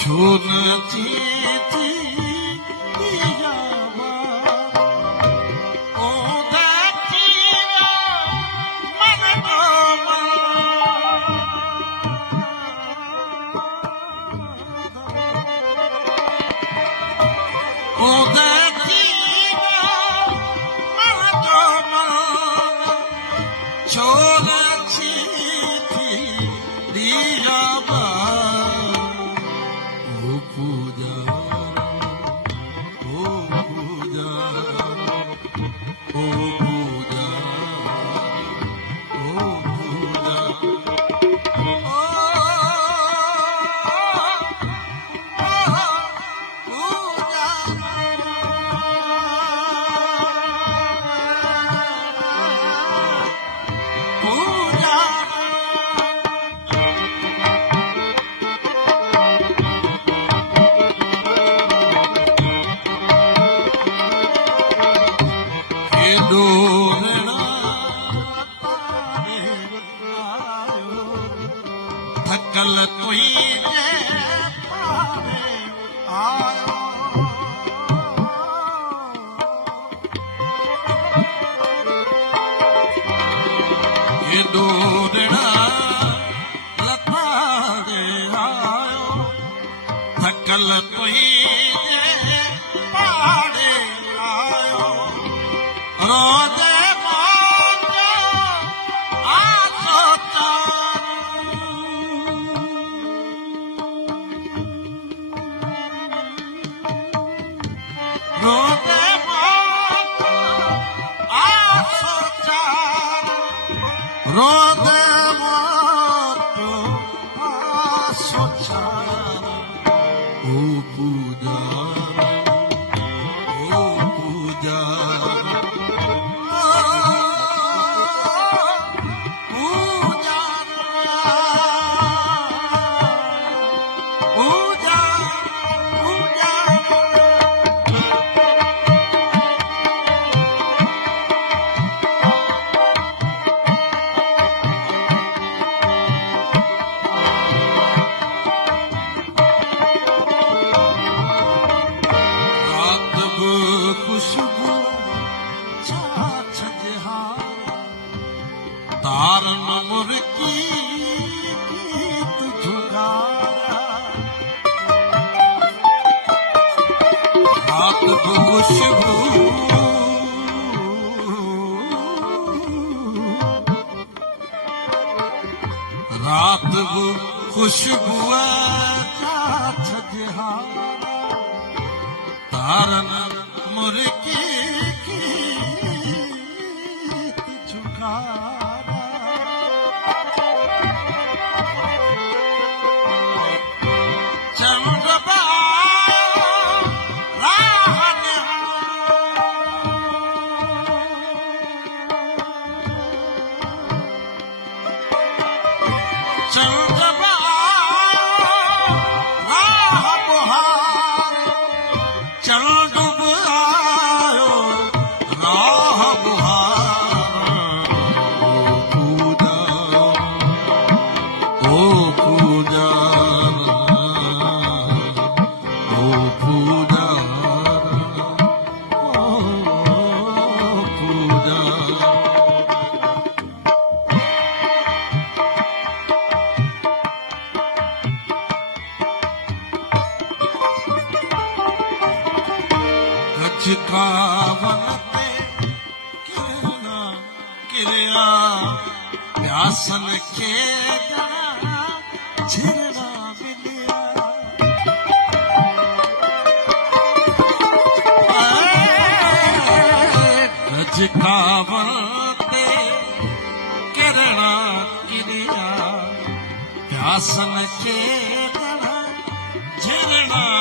छून चीती जावा ओ देखिया मन जो ओ देखिया मन जो छून चीती जावा थकल कोई आयो ये दूरना लतारे आयो थकल कोई पाड़े आयो रोजे रोदे मौत आसो चार रोदे मौत आसो चार ओ पूजार ओ पूजार खुशबू छाछ तारन मुर्की गीत झुकारा रात खुशबू रात खुशबू छाछ तारन मुर्की गीत झुकारा चंद कावन ते किरना किरिया प्यासन के झिरना मिलिया गज कावन ते किरना किरिया प्यासन के झिरना